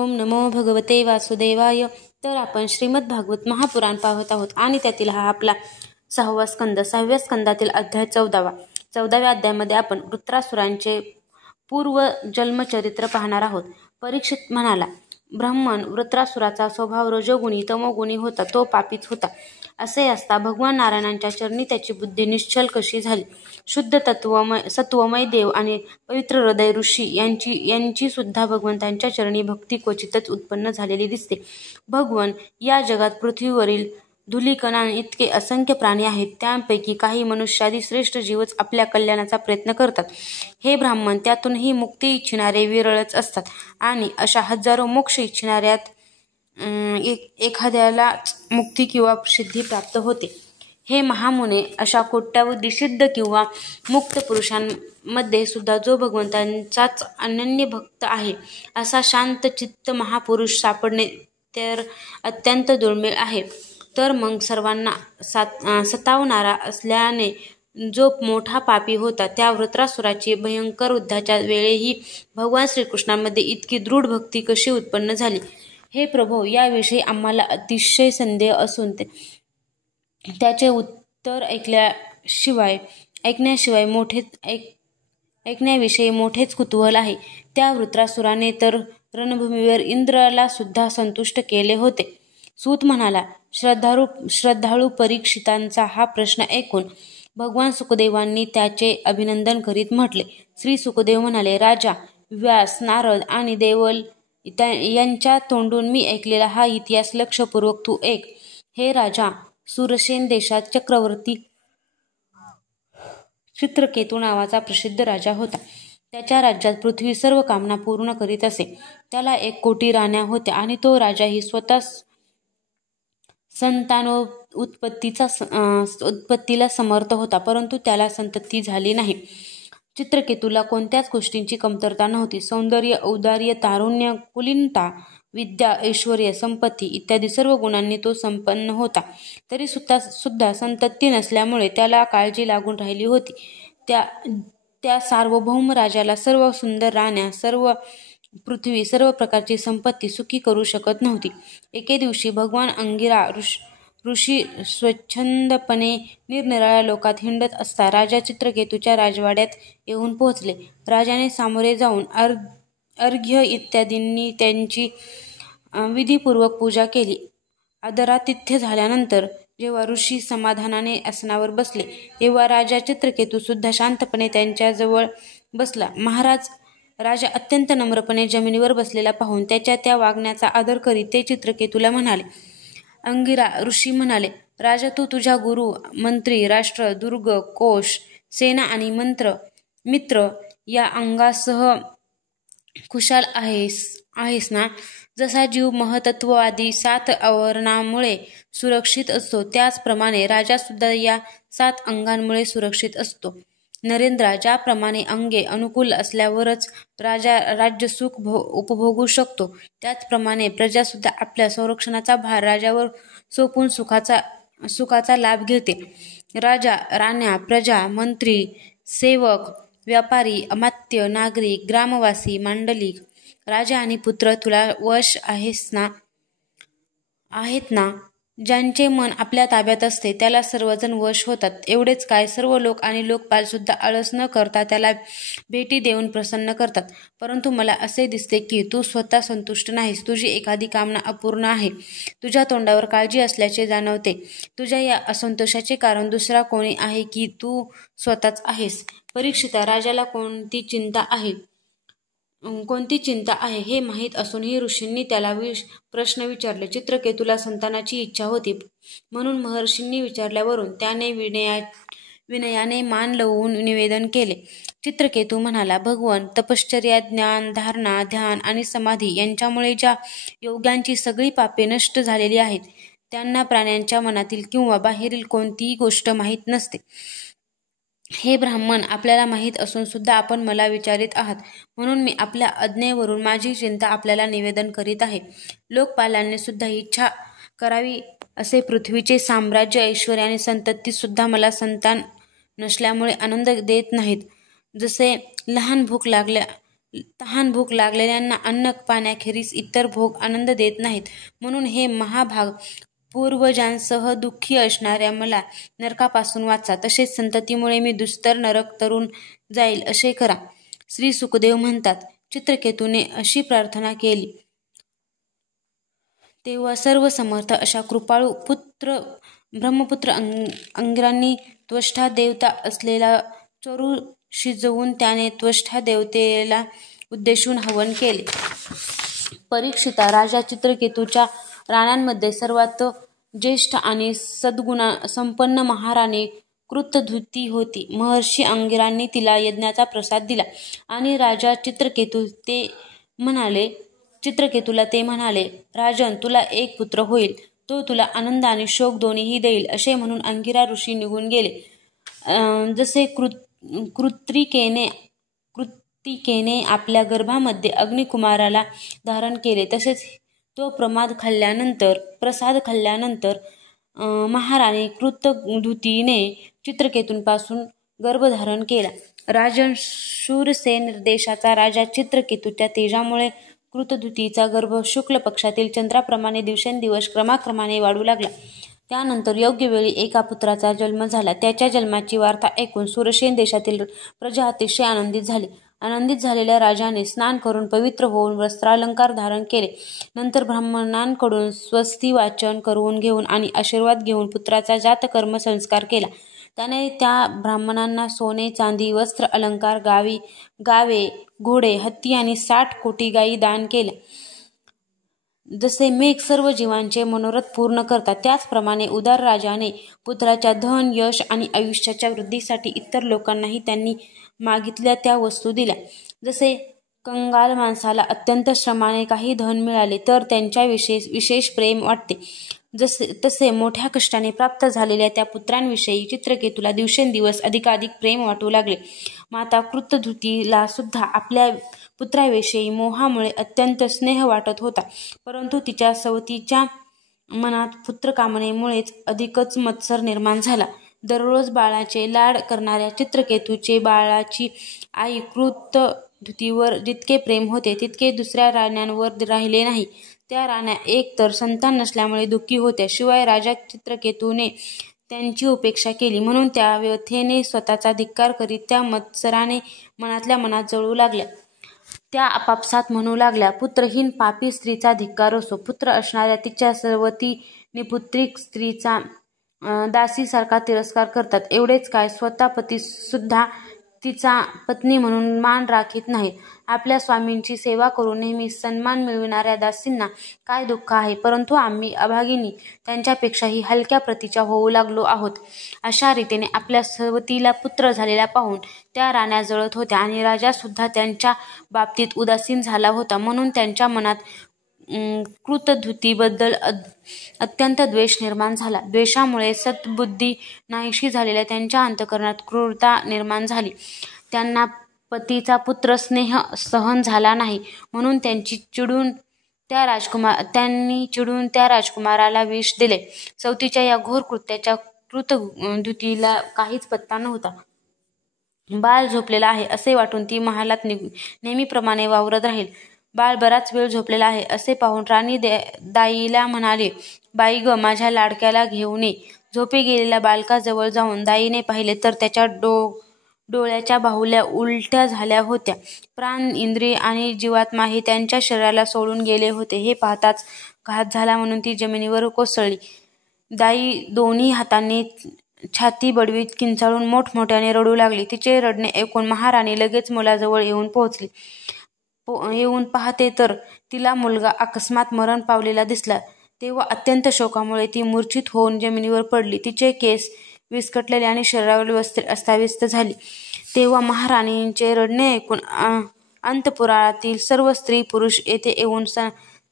ओम नमो भगवते वासुदेवाय. तर आपण श्रीमद भागवत महापुराण पाहत आहोत आणि त्यातील हा आपला 6वा स्कंद. 6व्या स्कंदातील अध्याय 14वा. 14व्या अध्यायामध्ये आपण वृत्रासुरांचे पूर्व जन्मचरित्र पाहणार आहोत. परीक्षित म्हणाला, ब्राह्मण वृत्रासुराचा स्वभाव रजोगुणी तमोगुणी होता, तो पापीच होता. असे असता भगवान नारायणांच्या चरणी त्याची बुद्धी निश्चल कशी झाली. शुद्ध सत्वमय देव आणि पवित्र हृदय ऋषी यांची सुद्धा भगवंतांच्या चरणी भक्ती क्वचितच उत्पन्न झालेली दिसते. भगवन, या जगात पृथ्वीवरील धुलीकणा इतके असंख्य प्राणी आहेत, त्यांपैकी काही मनुष्यादी श्रेष्ठ जीवच आपल्या कल्याणाचा प्रयत्न करतात. हे ब्राह्मण, त्यातूनही मुक्ती इच्छिणारे विरळच असतात आणि अशा हजारो मोक्ष इच्छिणाऱ्यात एखाद्याला मुक्ती किंवा सिद्धी प्राप्त होते. हे महामुने, अशा कोट्यावधी सिद्ध किंवा मुक्त पुरुषांमध्ये सुद्धा जो भगवंतांचाच अनन्य भक्त आहे, असा शांत चित्त महापुरुष सापडणे तर अत्यंत दुर्मिळ आहे. तर मग सर्वांना सतावणारा असल्याने जो मोठा पापी होता, त्या वृत्रासुराची भयंकर युद्धाच्या वेळेही भगवान श्रीकृष्णांमध्ये इतकी दृढ भक्ती कशी उत्पन्न झाली. हे प्रभो, याविषयी आम्हाला अतिशय संदेह असून त्याचे उत्तर ऐकण्याविषयी मोठेच कुतूहल आहे. त्या वृत्रासुराने तर रणभूमीवर इंद्राला सुद्धा संतुष्ट केले होते. सूत म्हणाला, श्रद्धाळू परीक्षितांचा हा प्रश्न ऐकून भगवान सुखदेवांनी त्याचे अभिनंदन करीत म्हटले. श्री सुखदेव म्हणाले, राजा, व्यास, नारद आणि देवल यांच्या तोंडून मी ऐकलेला हा इतिहास लक्षपूर्वक तू ऐक. हे राजा, सुरसेन देशात चक्रवर्ती चित्रकेतू नावाचा प्रसिद्ध राजा होता. त्याच्या राज्यात पृथ्वी सर्व कामना पूर्ण करीत असे. त्याला 1 कोटी राण्या होत्या आणि तो राजाही स्वतः उत्पत्तीला समर्थ होता, परंतु त्याला संतती झाली नाही. चित्रकेतूला कोणत्याच गोष्टींची कमतरता नव्हती. सौंदर्य, औदार्य, तारुण्य, कुलीनता, विद्या, ऐश्वर्य, संपत्ती इत्यादी सर्व गुणांनी तो संपन्न होता. तरी सुद्धा संतती नसल्यामुळे त्याला काळजी लागून राहिली होती. त्या सार्वभौम राजाला सर्व सुंदर राण्या, सर्व पृथ्वी, सर्व प्रकारची संपत्ती सुखी करू शकत नव्हती. एके दिवशी भगवान अंगिरा ऋषी स्वच्छंदपणे निरनिराळ्या लोकात हिंडत असता राजा चित्रकेतूच्या राजवाड्यात येऊन पोहोचले. राजाने सामोरे जाऊन अर्घ्य इत्यादींनी त्यांची विधीपूर्वक पूजा केली. आदरातिथ्य झाल्यानंतर जेव्हा ऋषी समाधानाने आसनावर बसले, तेव्हा राजा चित्रकेतू सुद्धा शांतपणे त्यांच्याजवळ बसला. राजा अत्यंत नम्रपणे जमिनीवर बसलेला पाहून त्याच्या त्या वागण्याचा आदर करीत ते चित्रकेतूला म्हणाले. अंगिरा ऋषी म्हणाले, राजा, तू तुझ्या गुरु, मंत्री, राष्ट्र, दुर्ग, कोश, सेना आणि मित्र या अंगासह खुशाल आहेस ना? जसा जीव महतत्ववादी 7 आवरणामुळे सुरक्षित असतो, त्याचप्रमाणे राजा सुद्धा या 7 अंगांमुळे सुरक्षित असतो. नरेंद्रा, ज्याप्रमाणे अंगे अनुकूल असल्यावरच राजा राज्यसुख उपभोगू शकतो, त्याचप्रमाणे प्रजा सुद्धा आपल्या संरक्षणाचा भार राजावर सोपून सुखाचा लाभ घेते. राजा, राण्या, प्रजा, मंत्री, सेवक, व्यापारी, अमात्य, नागरिक, ग्रामवासी, मांडलिक, राजा आणि पुत्र तुला वश आहेत ना? ज्यांचे मन आपल्या ताब्यात असते त्याला सर्वजण वश होतात. एवढेच काय, सर्व लोक आणि लोकपाल सुद्धा आळस न करता त्याला भेटी देऊन प्रसन्न करतात. परंतु मला असे दिसते की तू स्वतः संतुष्ट नाहीस. तुझी एखादी कामना अपूर्ण आहे. तुझ्या तोंडावर काळजी असल्याचे जाणवते. तुझ्या या असंतोषाचे कारण दुसरा कोणी आहे की तू स्वतःच आहेस? परीक्षिता, राजाला कोणती चिंता आहे हे माहीत असूनही ऋषींनी त्याला प्रश्न विचारले. चित्रकेतूला संतानाची इच्छा होती, म्हणून महर्षींनी विचारल्यावरून त्याने विनयाने मान लवून निवेदन केले. चित्रकेतू म्हणाला, भगवन, तपश्चर्या, ज्ञान, धारणा, ध्यान आणि समाधी यांच्यामुळे ज्या योग्यांची सगळी पापे नष्ट झालेली आहेत, त्यांना प्राण्यांच्या मनातील किंवा बाहेरील कोणतीही गोष्ट माहीत नसते. हे ब्राह्मण, आपल्याला माहीत असून सुद्धा आपण मला विचारित आहात, म्हणून मी आपल्या आज्ञेवरून माझी चिंता आपल्याला निवेदन करीत आहे. लोकपालांनी सुद्धा इच्छा करावी असे पृथ्वीचे साम्राज्य, ऐश्वर्य आणि संतती सुद्धा मला संतान नसल्यामुळे आनंद देत नाहीत. जसे लहान भूक तहान भूक लागलेल्यांना अन्न पाण्याखेरीज इतर भोग आनंद देत नाहीत. म्हणून हे महाभाग पूर्वजांसह दुःखी असणाऱ्या मला नरकापासून वाचा. तसेच संततीमुळे मी दुस्तर नरक तरून जाईल असे करा. श्री सुखदेव म्हणतात, चित्रकेतूने अशी प्रार्थना केली तेव्हा सर्व समर्थ अशा कृपाळू ब्रह्मपुत्र अंगिरांनी त्वष्टा देवता असलेला चरू शिजवून त्याने त्वष्टा देवतेला उद्देशून हवन केले. परीक्षिता, राजा चित्रकेतूच्या राण्यांमध्ये सर्वात ज्येष्ठ आणि सद्गुणा संपन्न महाराणी कृतधुती होती. महर्षी अंगिरांनी तिला यज्ञाचा प्रसाद दिला आणि राजा चित्रकेतूला ते म्हणाले, राजन, तुला एक पुत्र होईल. तो तुला आनंद आणि शोक दोन्हीही देईल. असे म्हणून अंगिरा ऋषी निघून गेले. जसे कृत्तिकेने आपल्या गर्भामध्ये अग्निकुमाराला धारण केले, तसेच तो प्रसाद खाल्ल्यानंतर महाराणी कृतधुतीने चित्रकेतूंपासून गर्भधारण केला. राजन, शूरसेन देशाचा राजा चित्रकेतूच्या तेजामुळे कृतधुतीचा गर्भ शुक्ल पक्षातील चंद्राप्रमाणे दिवसेंदिवस क्रमाक्रमाने वाढू लागला. त्यानंतर योग्य वेळी एका पुत्राचा जन्म झाला. त्याच्या जन्माची वार्ता ऐकून शूरसेन देशातील प्रजा अतिशय आनंदित झाली. आनंदित झालेल्या राजाने स्नान करून पवित्र होऊन वस्त्रालंकार धारण केले. नंतर ब्राह्मणांकडून स्वस्ती वाचन करून घेऊन आणि आशीर्वाद घेऊन पुत्राचा जातकर्म संस्कार केला. त्याने त्या ब्राह्मणांना सोने, चांदी, वस्त्र, अलंकार, गावे, घोडे, हत्ती आणि 60 कोटी गायी दान केल्या. जसे मेघ सर्व जीवांचे मनोरथ पूर्ण करतात, त्याचप्रमाणे उदार राजाने पुत्राच्या धन, यश आणि आयुष्याच्या वृद्धीसाठी इतर लोकांनाही त्यांनी मागितल्या त्या वस्तू दिल्या. जसे कंगाल माणसाला अत्यंत श्रमाने काही धन मिळाले तर त्यांच्याविषयी विशेष प्रेम वाटते, तसे मोठ्या कष्टाने प्राप्त झालेल्या त्या पुत्रांविषयी चित्रकेतूला दिवसेंदिवस अधिकाधिक प्रेम वाटू लागले. माता कृतधुतीला सुद्धा आपल्या पुत्राविषयी मोहामुळे अत्यंत स्नेह वाटत होता, परंतु तिच्या सवतीच्या मनात पुत्रकामनेमुळेच अधिकच मत्सर निर्माण झाला. दररोज बाळाचे लाड करणाऱ्या चित्रकेतूचे बाळाची आई कृतधुतीवर जितके प्रेम होते तितके दुसऱ्या राण्यांवर राहिले नाही. त्या राण्या एक तर संतान नसल्यामुळे दुःखी होत्या, शिवाय राजा चित्रकेतूने त्यांची उपेक्षा केली म्हणून त्या व्यथेने स्वतःचा धिक्कार करीत त्या मत्सराने मनातल्या मनात जळू लागल्या. त्या आपापसात म्हणू लागल्या, पुत्रहीन पापी स्त्रीचा धिक्कार असो. पुत्र असणाऱ्या तिच्या सवती निपुत्रिक स्त्रीचा दासीसारखा तिरस्कार करतात. एवढेच काय, स्वतः पती सुद्धा तिचा पत्नी म्हणून मान राखीत नाहीत. आपल्या स्वामींची सेवा करून नेहमी सन्मान मिळविणाऱ्या दासींना काय दुःख आहे, परंतु आम्ही अभागिनी त्यांच्यापेक्षाही हलक्या प्रतीच्या होऊ लागलो आहोत. अशा रीतीने आपल्या सवतीला पुत्र झालेला पाहून त्या राण्या जळत होत्या आणि राजा सुद्धा त्यांच्या बाबतीत उदासीन झाला होता. म्हणून त्यांच्या मनात कृतधुतीबद्दल अत्यंत द्वेष निर्माण झाला. द्वेषामुळे सद्बुद्धी नाहीशी झालेल्या त्यांच्या अंतःकरणात क्रूरता निर्माण झाली. त्यांना पतीचा पुत्र स्नेह सहन झाला नाही, म्हणून त्यांनी चिडून त्या राजकुमाराला विष दिले. सवतीच्या या घोर कृत्याच्या कृतधुतीला काहीच पत्ता नव्हता. बाळ झोपलेला आहे असे वाटून ती महालात नेहमीप्रमाणे वावरत राहील. बाळ बराच वेळ झोपलेला आहे असे पाहून राणी दाईला म्हणाली, बाई ग, माझ्या लाडक्याला घेऊन ये. झोपी गेलेल्या बालकाजवळ जाऊन दाईने पाहिले तर त्याच्या डोळ्याच्या बाहुल्या उलट्या झाल्या होत्या. प्राण, इंद्रिय आणि जीवात्मा हे त्यांच्या शरीराला सोडून गेले होते. हे पाहताच घात झाला म्हणून ती जमिनीवर कोसळली. दाई दोन्ही हातांनी छाती बडवीत किंचाळून मोठमोठ्याने रडू लागली. तिचे रडणे ऐकून महाराणी लगेच मुलाजवळ येऊन पोहोचली. येऊन पाहते तर तिला मुलगा अकस्मात मरण पावलेला दिसला. तेव्हा अत्यंत शोकामुळे ती मूर्छित होऊन जमिनीवर पडली. तिचे केस विस्कटलेले आणि शरीरावरील वस्त्रे अस्ताव्यस्त झाली. तेव्हा महाराणींचे रडणे ऐकून अंतपुरातील सर्व स्त्री पुरुष येथे येऊन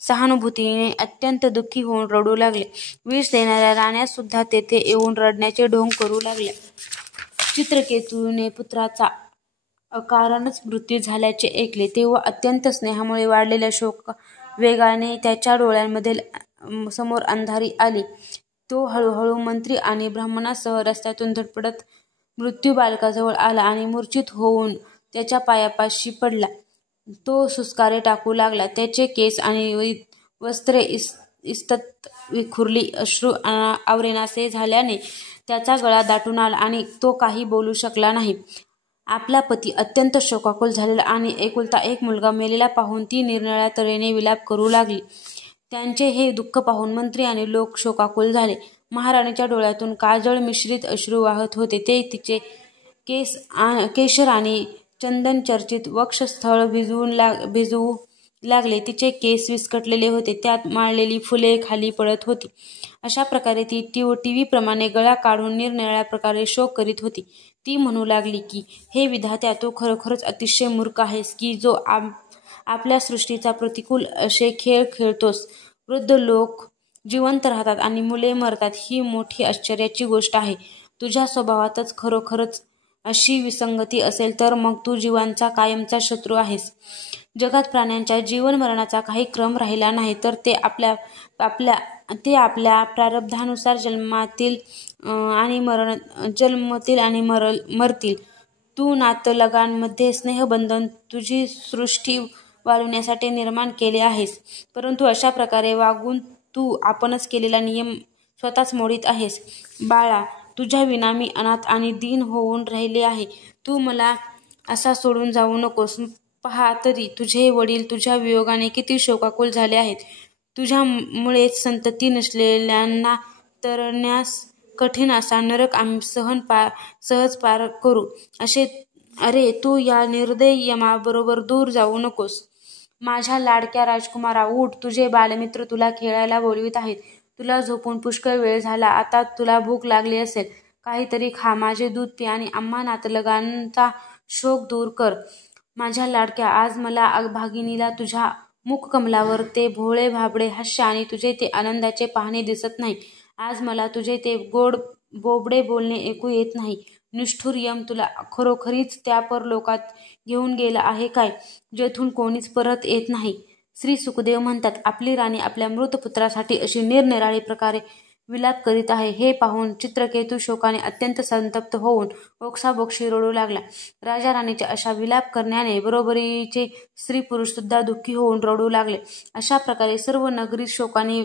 सहानुभूतीने अत्यंत दुःखी होऊन रडू लागले. विष देणाऱ्या राण्या सुद्धा तेथे येऊन रडण्याचे ढोंग करू लागल्या. चित्रकेतूने पुत्राचा अकारणच मृत्यू झाल्याचे ऐकले तेव्हा अत्यंत स्नेहामुळे वाढलेल्या शोकवेगाने त्याच्या डोळ्यांमध्ये समोर अंधारी आली. तो हळूहळू मंत्री आणि ब्राह्मणासह रस्त्यातून धडपडत मृत्यू बालकाजवळ आला आणि मूर्छित होऊन त्याच्या पायापाशी पडला. तो सुस्कारे टाकू लागला. त्याचे केस आणि वस्त्रे इस्तत विखुरली. अश्रू आवरेनासे झाल्याने त्याचा गळा दाटून आला आणि तो काही बोलू शकला नाही. आपला पती अत्यंत शोकाकुल झालेला आणि एकुलता एक मुलगा मेलेला पाहून ती निरनिराळ्या तऱ्हेने विलाप करू लागली. त्यांचे हे दुःख पाहून मंत्री आणि लोक शोकाकुल झाले. महाराणीच्या डोळ्यातून काजळ मिश्रित अश्रू वाहत होते. ते तिचे केशर आणि चंदनचर्चित वक्षस्थळ भिजवू लागले. तिचे केस विस्कटलेले होते. त्यात माळलेली फुले खाली पडत होती. अशा प्रकारे ती टीव्हीप्रमाणे गळा काढून निरनिराळ्या प्रकारे शोक करीत होती. ती म्हणू लागली की हे विधात्या, तू खरोखरच अतिशय मूर्ख आहेस की जो आपल्या सृष्टीचा प्रतिकूल असे खेळ खेळतोस. वृद्ध लोक जिवंत राहतात आणि मुले मरतात ही मोठी आश्चर्याची गोष्ट आहे. तुझ्या स्वभावातच खरोखरच अशी विसंगती असेल तर मग तू जीवांचा कायमचा शत्रू आहेस. जगात प्राण्यांच्या जीवन मरणाचा काही क्रम राहिला नाही तर ते आपल्या प्रारब्धानुसार जन्मतील आणि मरतील. तू नातलगांमध्ये स्नेहबंधन तुझी सृष्टी वाढवण्यासाठी निर्माण केले आहेस, परंतु अशा प्रकारे वागून तू आपणच केलेला नियम स्वतःच मोडीत आहेस. बाळा, तुझ्या विना मी अनाथ आणि दीन होऊन राहिले आहे. तू मला असा सोडून जाऊ नकोस. पहा तरी तुझे वडील तुझ्या वियोगाने किती शोकाकुल झाले आहेत. तुझ्यामुळेच संतती नसलेल्यांना तरण्यास कठीण असा नरक आम्ही सहज पार करू. अरे, तू या निर्दयी यमाबरोबर दूर जाऊ नकोस. माझ्या लाडक्या राजकुमारा, उठ. तुझे बालमित्र तुला खेळायला बोलवीत आहेत. तुला झोपून पुष्कळ वेळ झाला. आता तुला भूक लागली असेल. काहीतरी खा. माझे दूध पी आणि आम्हा नातलगांचा शोक दूर कर. माझ्या लाडक्या, आज मला भागिनीला तुझ्या मुखकमलावर ते भोळे भाबडे हास्य आणि तुझे ते आनंदाचे पाहणे दिसत नाही. आज मला तुझे ते गोड बोबडे बोलणे ऐकू येत नाही. निष्ठुर यम तुला खरोखरीच त्या परलोकात घेऊन गेला आहे काय, जेथून कोणीच परत येत नाही. श्री सुखदेव म्हणतात, आपली राणी आपल्या मृत पुत्रासाठी अशी निरनिराळी प्रकारे विलाप करीत आहे. हे पाहून चित्रकेतू शोकाने अत्यंत संतप्त होऊन ओक्साबोक्शी रडू लागला. राजा राणीच्या अशा विलाप करण्याने बरोबरीचे स्त्री पुरुष सुद्धा दुःखी होऊन रडू लागले. अशा प्रकारे सर्व नगरी शोकाने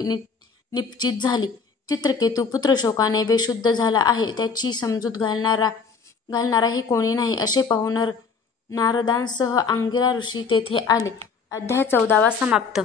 निपचित झाली. चित्रकेतू पुत्र शोकाने बेशुद्ध झाला आहे, त्याची समजूत घालणाराही कोणी नाही असे पाहून नारदांसह अंगिरा ऋषी तेथे आले. अध्याय 14 समाप्त.